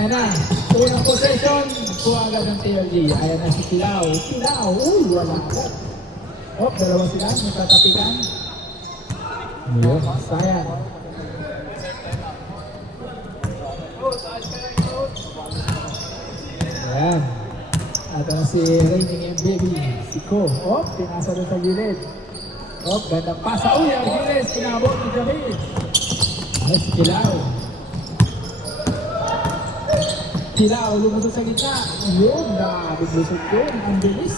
Ayan na. Unang possession. Kuha agad ng TLG. Ayan na si Kilaw. Kilaw. Uy, wala agad. Oh, dalawa sila. Nagtatapikan. Yun, sayang. Ayan. At ang si Raining M. Baby, si Ko. Oh, pinasa doon sa gilid. Oh, gandang pasa. Uy, ang gilis. Pinabot ni Jamil. Ay, si Kilaw. Kilaw, lumusot sa gitna. Yun, nabiglusot yun. Ang bilis.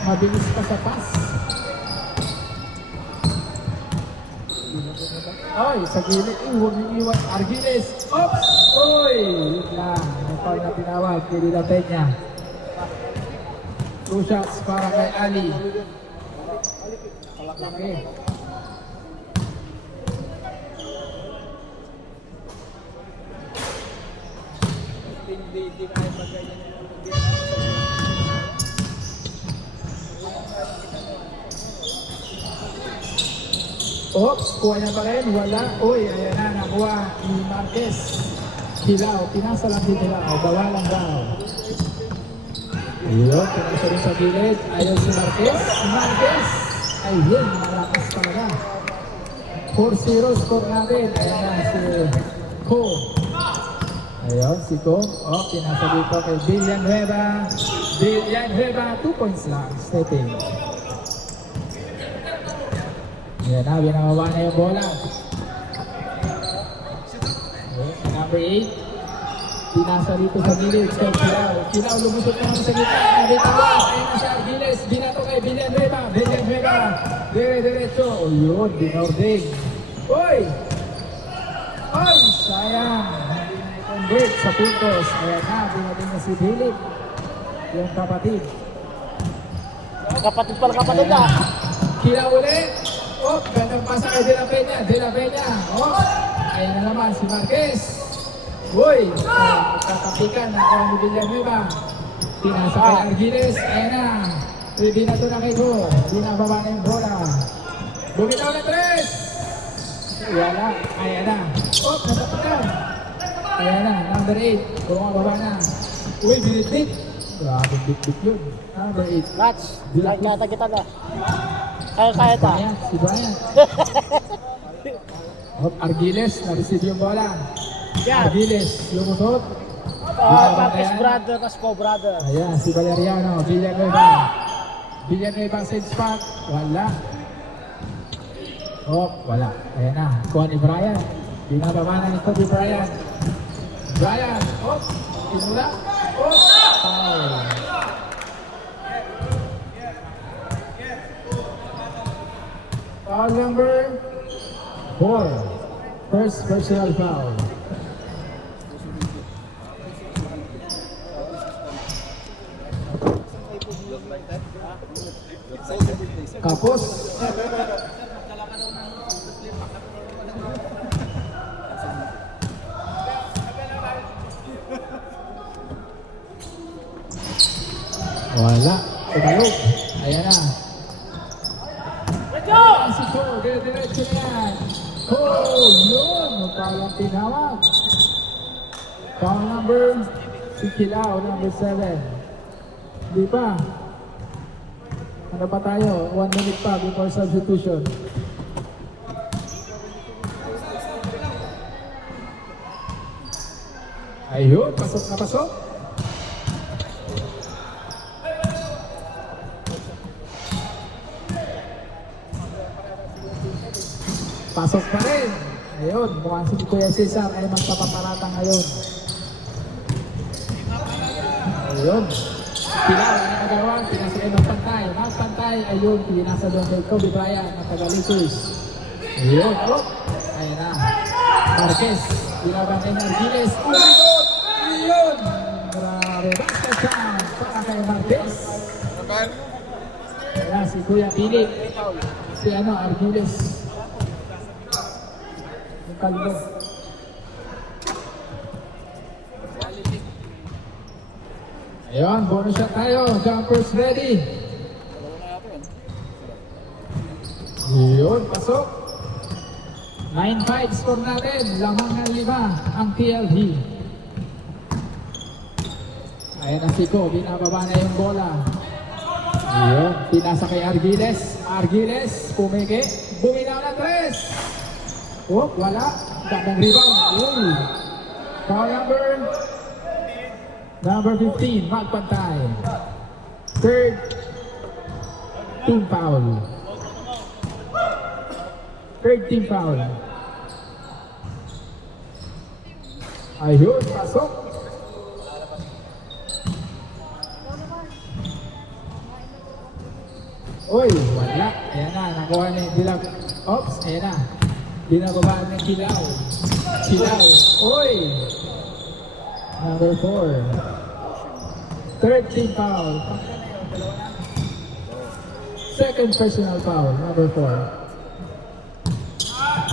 Mabilis pa sa pass. Oy, sa gilid. Uy, huwag niyo iwan. Argiles. Oops! Uy! Yun lang. May foul na tinawag. Kay Lila Peña. Two shots para kay Ali. Okay. Oops, kuha niya pa rin. Wala. Uy, ayan na. Nakuha ni Marquez. Hilaw. Pinasa lang din Hilaw. Bawalan daw. Ayun, pinasa rin sa gilid. Ayaw si Marquez. Marquez! Ayun, malakas talaga. 4-0 score natin. Ayan na si Ko. Ayun, si Ko. Oh, pinasa dito kay Villanueva. Villanueva, 2 points lang. Stepping. Yan na, binabawa na yung bola. Okay, number 8. Pinasa dito sa gilid. Kay Kilaw. Kilaw lumusot naman sa gitna. Nabitawa. Ayun na si Argiles. Binato kay Villanueva. Villanueva. Dire-diretso. O yun, dinording. Uy! Uy! Sayang. Hindi na i-convert sa puntos. Ayan na, dumating na si Philip. Yung kapatid. Kapatid pala kapatid ah. Kila ulit. Oh, gandang pasa kay De La Peña. De La Peña. Oh, ayan na naman si Marquez. Uy, tatapikan ng ni Villanueva. Pinasa kay Argiles. Ayan na. Pwede na ito na kay Go. Binababa na yung bola. Bumitaw na tres. Wala. Ayan na. Oh, natapikan. Ayan na, number 8. Bumababa na. Uy, binitbit. Grabe, bit-bit yun. Number 8. Match. Nagkata kita na. Kaya kaya ta. Si Brian. Hop, Argiles, na-receive yung bola. Yan. Argiles, lumusot. Ah, Marcus brother, tas po brother. Ayan, si Valeriano, Villanueva. Villanueva sa spot. Wala. Hop, wala. Ayan na, kuha ni Brian. Binababa na ni Kobe Brian. Inula. Hop, foul. Foul number four. First personal foul. Kapos. Substitution. Ayun, pasok na pasok. Pasok pa rin. Ayun, mukhang si Kuya Cesar ay magpapaparata ngayon. Ayun. Pilar, ang nagawa, pinasakay ng pantay. Pantay, ayun, pinasa doon kay Kobe Bryant, ng taga-Lakers. Ayun, oh. Ayun na. Marquez, binaban kay Nargiles. Uligot! Ayun! Grabe, basket shot para kay Marquez. Ayan, si Kuya Philip. Si ano, Argiles. Yung kalbo. Ayun, bonus shot tayo. Jumpers ready. Yun, pasok. 9-5 score natin. Lamang ng lima ang TLD. Ayan na si Ko, binababa na yung bola. Ayun, pinasa kay Argiles. Argiles, pumiki. Buminaw na tres. Oh, wala. Gandang rebound. Uy. Foul number number 15, magpantay. Third team foul. Third team foul. Ayun, pasok. Uy, wala. Ayan na, nakuha ni Dilaw. Oops, ayan na. Binababa ng Kilaw. Kilaw. Uy! Number four. Third team foul. Second personal foul, number four.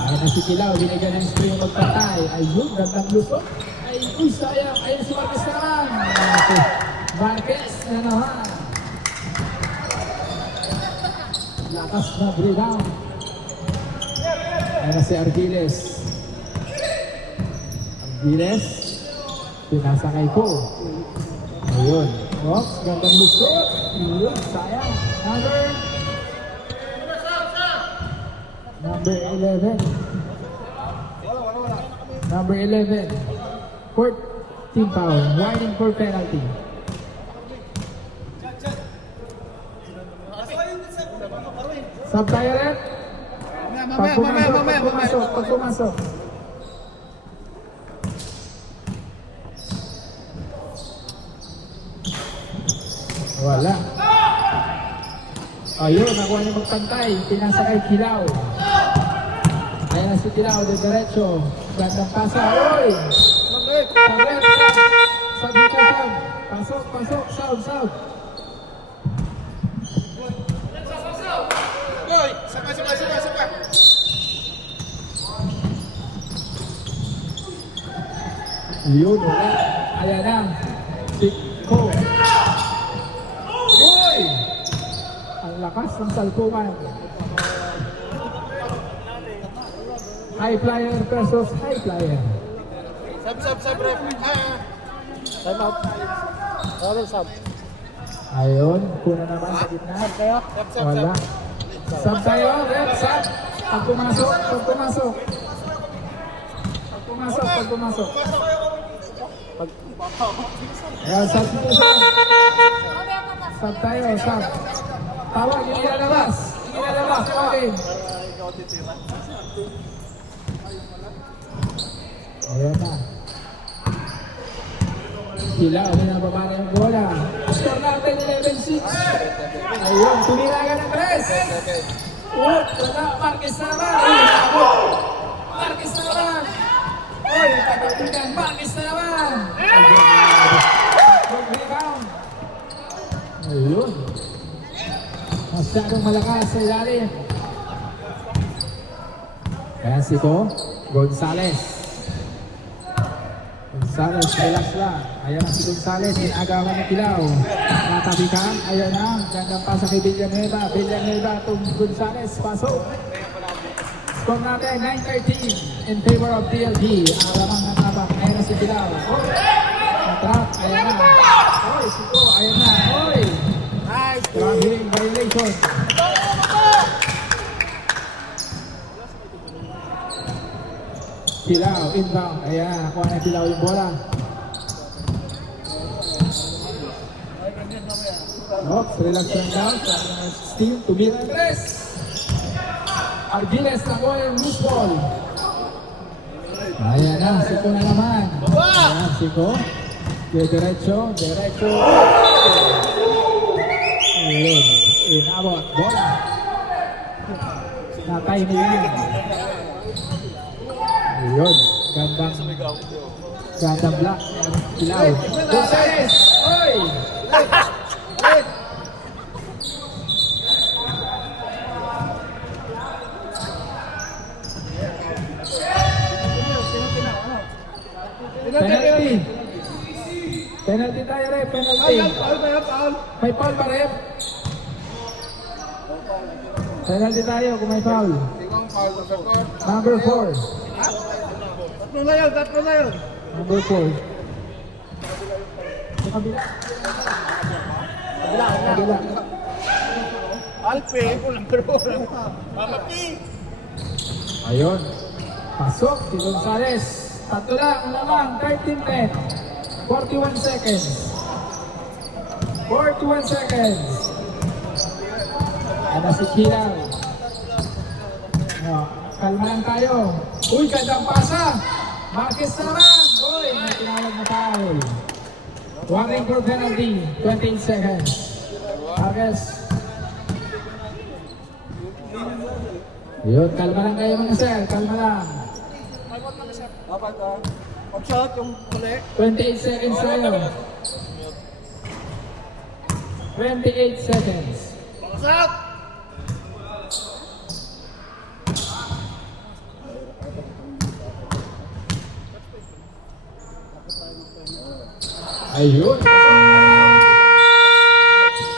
Na si Kilaw, binigyan ng screen magpatay. Ayun, gandang lusot. Ay, uy, sayang. Ayun si Marquez. Okay. Marquez na naman. Lakas na rebound. Ayan na si Argiles. Argiles. Pinasa kay Ko. Ayun. Ops, gandang lusot. Ayun, sayang. Number Number 11. Number 11. Fourth team foul. Whining for penalty. Sub tayo rin? Pag pumasok, pag pumasok, pag pumasok. Wala. Ayun, nakuha niya magpantay. Pinasa kay Kilaw. Si Kilaw, de derecho. Gandang pasa. Uy! Saglit! Saglit ka, Sab. Pasok, pasok. Sab, sab. Boy, sabay, sabay, sabay, sabay. Yun, wala. Ayan na. Si Ko. Uy! Ang lakas ng salpukan. High flyer versus high flyer. Sab, sab, sab, ref. Ah, Time out. Oral sub. Ayun, kuna naman sa gitna. Kaya, sab, sab, Wala. sab. Sab tayo, rep, sab. Pag pumasok, pag pumasok. Pag pumasok, pag pumasok. pag, Ayan, sab dito, sab. Sab tayo, sab. Tawag, yung ilalabas. Yung ilalabas, tawagin. Ayan na. Sila, binababa na yung bola. Score natin 11-6. Ayun, tumira ka ng press. Uy, wala, Marquez na naman. Marquez na naman. Uy, tagapigan, Marquez na naman. Mag-rebound. Ayun. Masyadong malakas sa ilalim. Ayan si Ko. Gonzales. Gonzales, relax lang. Ayan na si Gonzales, inagawan ng Pilaw. Natabi ka, ayan na. Gandang pasa kay Villanueva. Villanueva to Gonzales, pasok. Score natin, 9-13 in favor of PLG. Ang lamang ng tapak, ayan na si Pilaw. Oh, natrap, ayan na. Oy, si Ko, ayan na. Oy, Nice. Traveling violation. Pilaw, inbound. Ayan, nakuha na Pilaw yung bola. Oops, relax lang ng Steve, tumira press. Argiles nakuha yung loose ball. Ayan na, siko na naman. Ayan, siko. Diretso, diretso. Ayun, inabot, bola. Natay na yan. Ayun, gandang, gandang block. Pilaw. Gonzales! Oy! Penalty. Penalty tayo, ref. Penalty. Foul yan, foul? May foul ba, ref? Penalty tayo kung may foul. Foul. Number 4. Tatlo na yun, tatlo na yun. Number 4. Sa kabila. Kabila. Alpe, kulang pero Mama P. Ayun. Pasok si Gonzales. Tatlo lang, ang lamang, 13-10. 41 seconds. 41 seconds. Ano si Kiral? No, kalma lang tayo. Uy, gandang pasa. Marquez naman. Uy, may tinawag na foul. Warning for penalty. 28 seconds. Marquez. Yun, kalma lang kayo mga sir. Kalma lang. Dapat ah. Pag-shot yung muli. 28 seconds tayo. 28 seconds. Shot! Ayun.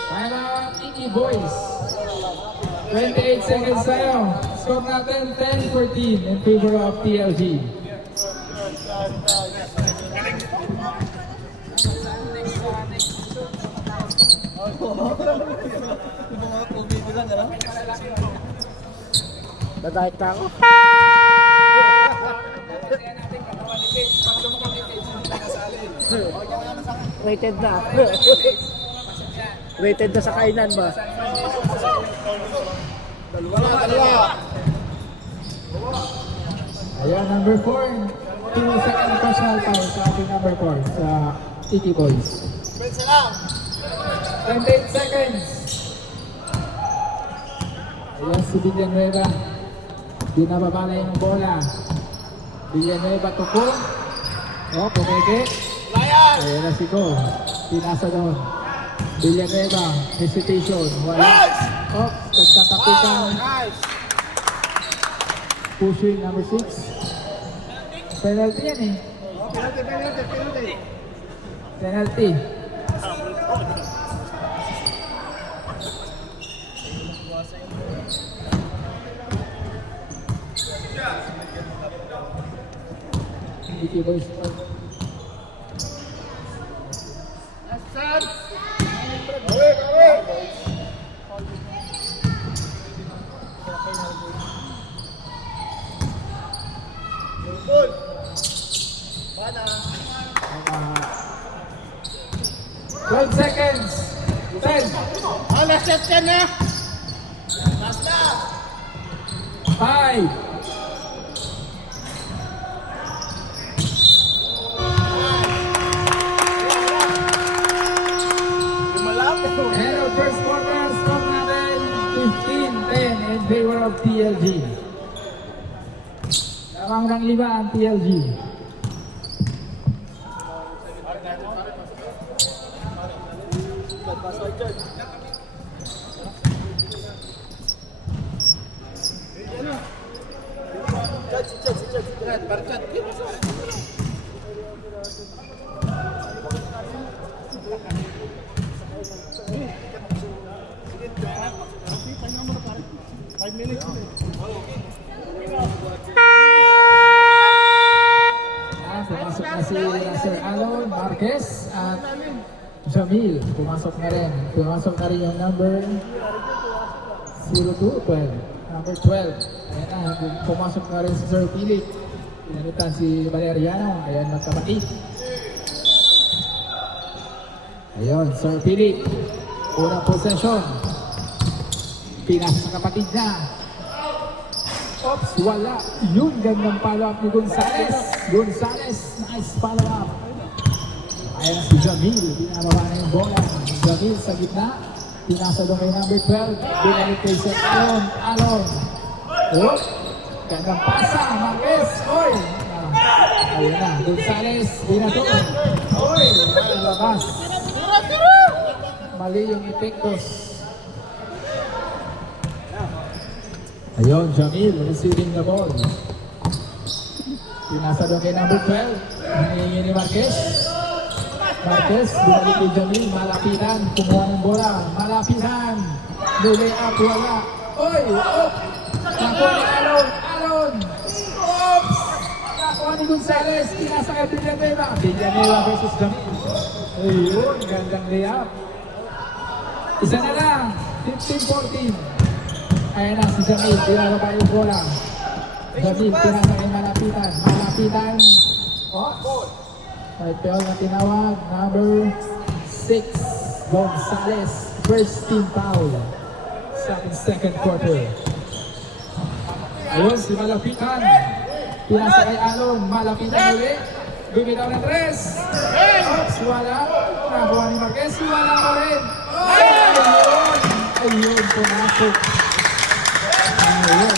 Time out, Iki Boys. 28 seconds tayo. Score natin 10-14 in favor of TLG. Dadahit na ako. Rated na. Rated na sa kainan ba? Dalawa dalawa. Ayan, number 4. Two second personal foul sa ating number 4 sa Iki Boys. 28 seconds. Ayan si Villanueva. Binababa na yung bola. Villanueva tuko. Oh, pumeke. Go. Pinasa doon. Villanueva, hesitation. Wala. Oh, nagtatapikan. Nice! Pushing number 6. Penalty yan eh. Penalty, penalty, penalty. Penalty. Iki Boys. Shot! Away, away! Good. Uh, 12 seconds. 10, Ah, last shot ka na! 5, Malapit. and our first quarter score natin 15-10 in favor of TLG. Lamang ng lima ang TLG. Five minutes. Ah, pumasok na si Sir Alon Marquez at Jamil. Pumasok na rin. Pumasok na rin yung number 02, 12. Number 12. Ayan na, pumasok na rin si Sir Philip. Pinanitan si Valeriano. Ayan, magkapatid. Ayun, Sir Philip. Unang possession. Pinasa sa kapatid niya. Oops, wala. Yun, gandang follow-up ni Gonzales. Gonzales, nice follow-up. Ayan na si Jamil. Binababa na yung bola. Jamil sa gitna. Pinasa doon kay number 12. Binalik kay Sir Alon. Oh, gandang pasa. Marquez. Oy. Ayan na. Gonzales. Binato. Oy. Labas. Mali yung epektos. Ayun, Jamil receiving the ball. Pinasa doon kay number 12. Hinihingi ni Marquez. Marquez, binalik kay Jamil. Malapitan. Kumuha ng bola. Malapitan. Lulay up, wala. Oy! Op! Nakuha ni Alon. Alon! Oops! Nakuha ni Gonzales. Pinasa kay Villanueva. Villanueva versus Jamil. Ayun, gandang layup. Isa na lang. 15-14. Ayan na, si Jamil. Pinababa yung bola. Jamil, pinasa kay Malapitan. Malapitan. Oh. May peon na tinawag. Number 6. Gonzales. First team foul. Sa second quarter. Ayun, si Malapitan. Pinasa kay Alon. Malapitan ulit. Bumitaw ng tres. Oops, wala. Nakuha ni Marquez. Wala pa rin. Ayun. Ayun, pumasok. Ayun.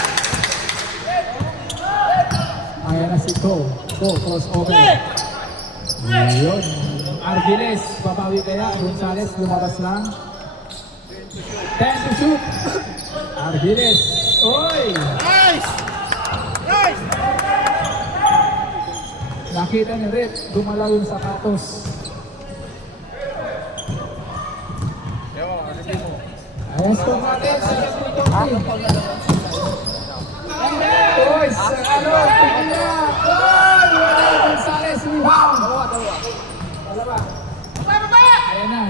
Ayan na si Ko. Ko, crossover. Ayun. Argiles, babawi kaya. Gonzales, lumabas lang. 10 to shoot. Argiles. Oy! Nice! Nice! Nakita ni Rip, dumalaw yung sapatos. Ayos po natin sa Uy, sa ano, tingin na. Uy, wala Gonzales, rebound. Dalawa. Ayan na,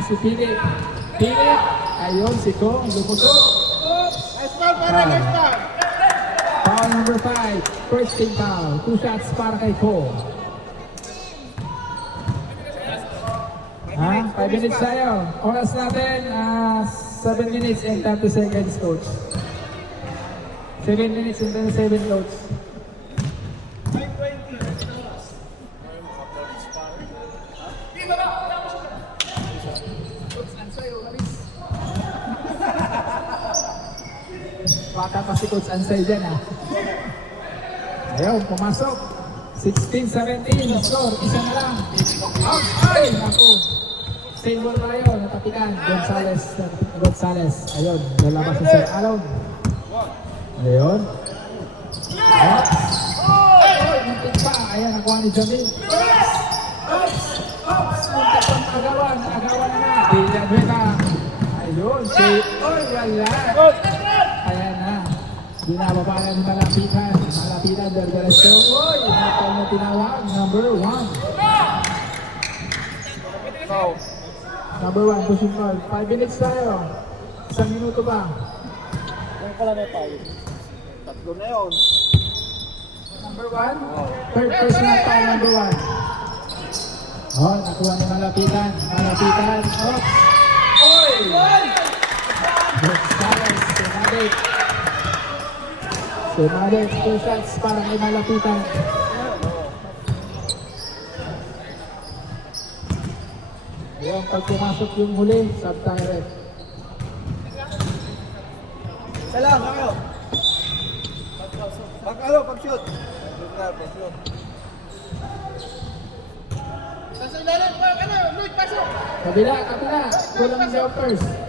si Philip. Philip, ayun, si Kong, lumuto. Nice ball, pare, nice ball! Foul number 5, first team foul. Two shots para kay Kong. Ha? 5 minutes tayo. Oras natin, ah, 7 minutes and 30 seconds, coach. 7 minutes and 37 coach. Bata pa Coach Ansay dyan ha. Ayaw, pumasok. 16-17, score, isa na lang. Out, ay, naku. Same ball tayo, natapikan. Gonzales, Gonzales. Ayun, lalabas si Sir Alon. Ayun. Ay, muntik pa. Ayan, nakuha ni Jamil. Ops. Ops. Muntik pang agawan. Agawan na. Villanueva. Ayun, si... Oy, wala. Ayan na. Binababa na ni Malapitan. Malapitan. Oy, nakal na tinawag. Number one. Number one, pushing ball. Five minutes tayo. Isang minuto pa. Yung pala na tayo. Tatlo na yun. Number one. Third personal foul, number one. Oh, nakuha ni Malapitan. Malapitan. Oh. Oy! Gonzales, Sumalik. Sumalik, two shots para kay Malapitan. Yung pag pumasok yung huli, sub-direct. Isa lang, ako. Pag ano, pag shoot. Pag shoot. Sa ilalim, pag ano, Lloyd, pasok! Kabila, kabila. Kulang ang jumpers.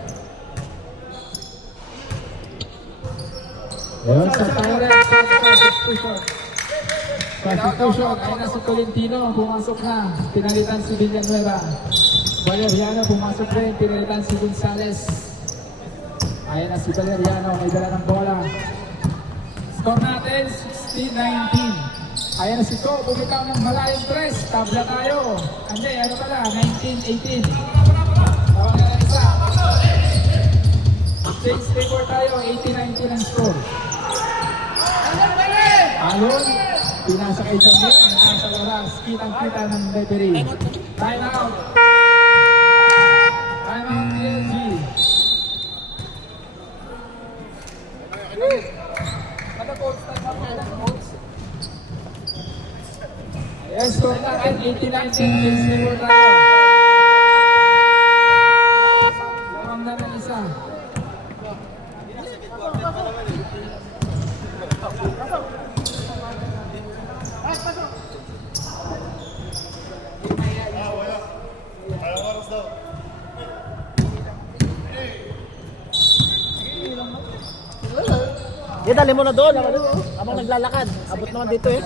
Yun, sa tire. Substitution. Substitution. Ayun na si Tolentino. Pumasok na. Pinalitan si Villanueva. Valeriano pumasok rin. Pinalitan si Gonzales. Ayun na si Valeriano. May dala ng bola. Score natin, 16-19. Ayan na si Ko, bumitaw ng malayong tres. Tabla tayo. Hindi, ano pala, 19-18. Tawag na lang isa. Change score tayo, 80-19 ang score. Alon, pinasa kay Jamil, nasa oras, kitang-kita ng referee. Time out. Time out, LG. Yes, score natin, 89 change score tayo. Lamang na ng isa. Di, dali mo na doon. Habang naglalakad. Abot naman dito eh.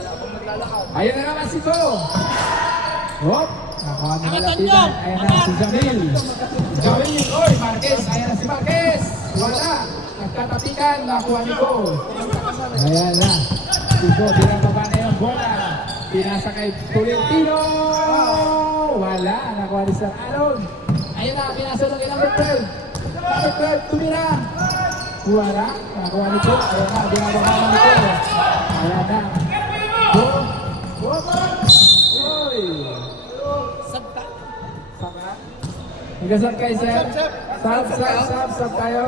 Ayan na naman si Ko. Hop. Nakuha ni Malapitan. Ayan na si Jamil. Jamil. Oy, Marquez. Ayan na si Marquez. Wala. Nagtatapikan. Nakuha ni Ko. Ayan na. Si Ko, binababa na yung bola. Pinasa kay Tolentino. wala. Nakuha ni Sir Aaron. Ayun na, pinasa ng ilang 12. Number 12, tumira. Wala. Nakuha ni Joe. Ayun na, binababa na ni Joe. Ayan na. Go. Go. Uy. Sabta. Saka. Nagasap kayo, sir. Sab, sab, sab, sab tayo.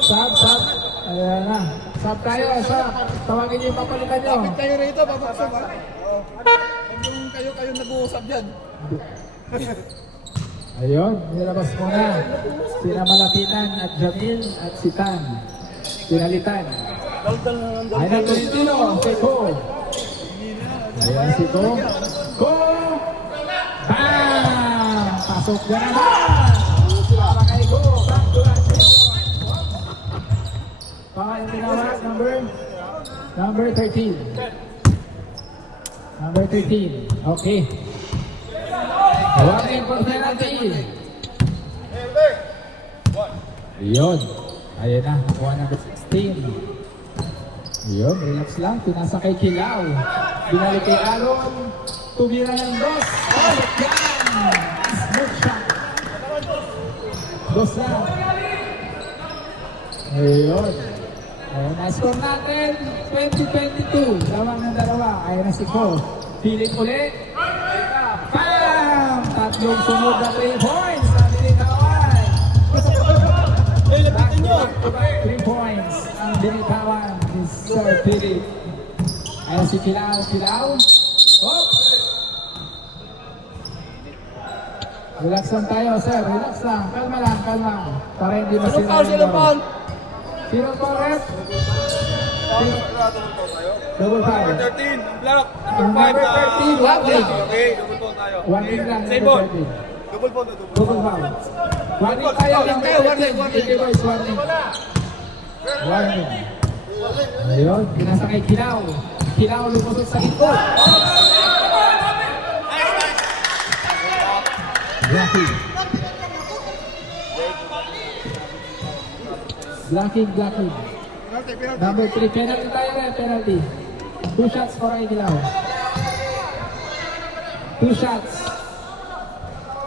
Sab, sab. Ayan na. Sab tayo, sab. Tawagin niyo yung papalitan niyo. Kapit kayo rito, babaksak ha. Oo. Huwag yung kayo-kayo nag-uusap dyan. Ayun, nilabas mo na. Sina Malapitan at Jamil at si Tan. Lang Ay na Tolentino, kay Ko. Ayan si Ko. Ko! Bam! Pasok na naman! Para kay number? Number 13. Number 13. Okay. Warning for penalty. Yun. Ayan na, nakuha number 16. Yun, relax lang. Pinasa kay Kilaw. Binalik kay Aaron. Tumira ng dos. Oh, yan! Smooth shot. Dos lang. Ayun. Ayun na, score natin. 2022. Dalawa ng dalawa. Ayun na si Ko. Pilit uli. Tatlong sunod na 3 points. Sabi ni Kawan. Hey, lapitin nyo! Three points ang binitawan ni Sir Philip. Ayun si Kilaw. Oh! Relax lang tayo, sir. Relax lang. Kalma lang, kalma. Para hindi Anong masira. foul? Sinong foul? Zero foul, ref. Double foul. 13, block. Number 13, one wing. Okay, double foul tayo. One lang. Save number ball. 13. Double foul na double Double foul. One wing tayo. Number one wing, 13. one wing. Sige, boys, one wing. One wing. Ayun, pinasa kay Kilaw. Kilaw lumusot sa ito. Blocking. Blocking, blocking. Number 3, penalty tayo rin, penalty. Two shots for kay Kilaw. Two shots.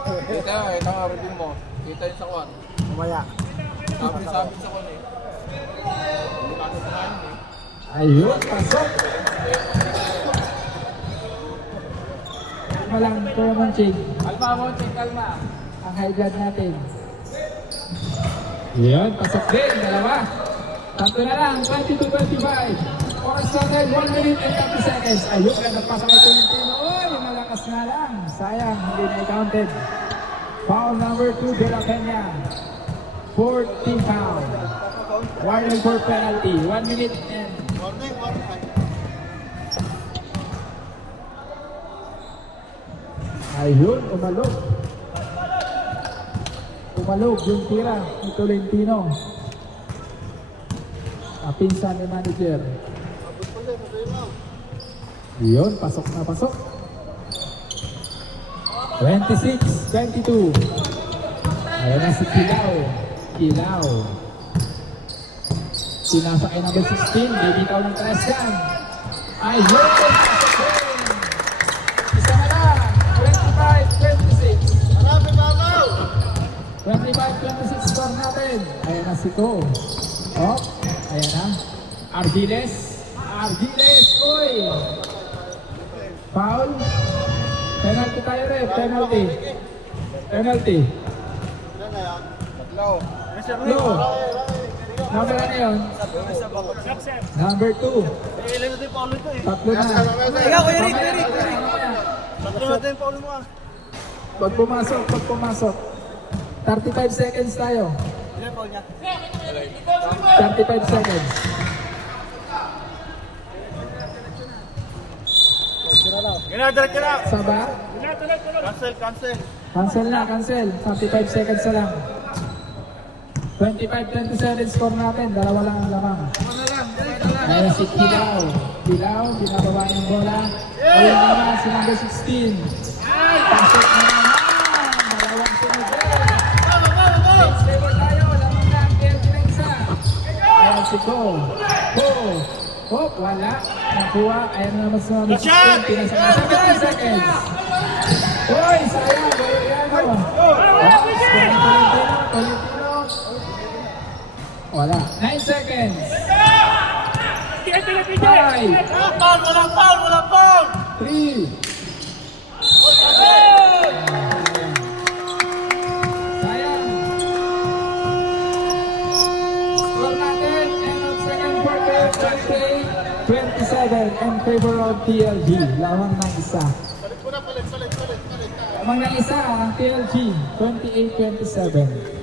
Kita, ito nga review mo. Kita yung sa kwan. Mamaya. Sabi sabi sa kwan eh. Ayun, pasok. Kalma lang, Kuya Monching. Kalma mo, check kalma. Ang high blood natin. Yan, pasok din, dalawa. Tatlo na lang, 22-25. Oras natin, 1 minute and 30 seconds. Ayun, na nagpasa kay Tolentino. Uy, malakas nga lang. Sayang, hindi na counted. Foul number 2, De La Peña. 14 foul. Warning for penalty. 1 minute and Warning, warning. Ayun, umalog. Umalog yung tira ni Tolentino. Kapinsan ni manager. Yun, pasok na pasok. 26, 22. Ayan na si Kilaw. Kilaw. Sinasa kay number 16. Bibitaw ng tres yan. Ayun! Isa na lang. 25, 26. Marami babaw! 25-26 score natin. Ayan na si Ko. Oh, ayan na. Ardiles. Ardiles, uy. Foul. Penalty tayo rin, penalty. Penalty. Na? Tatlo. No. Number ano yun? Number 2. Eh, ilan natin paulo ito eh. Tatlo na. Ikaw, Kuya Rick, Kuya Rick, Mamaya, mamaya. Tatlo natin paulo mo ah. Pag pumasok, pag pumasok. 35 seconds tayo. Paul niya? 35 seconds. Saba? Cancel, cancel. Cancel na, cancel. 35 seconds na lang. 25-27 score natin. Dalawa lang ang lamang. Ayan si Kilaw. Kilaw, binababa yung bola. Ayun naman si number 16. Pasok Mexico. Oh, oh, wala. Nakuha. Ayan na mas na mas shot! Pinasakasakit ng seconds. Uy, sayang. Valeriano. Tolentino. Wala. 9 seconds. Five. Walang foul, walang foul, walang foul. 3. Favor of TLG. Lamang ng isa. Palit mo na, palit, palit, palit, palit. Lamang ng isa ang TLG, 28-27.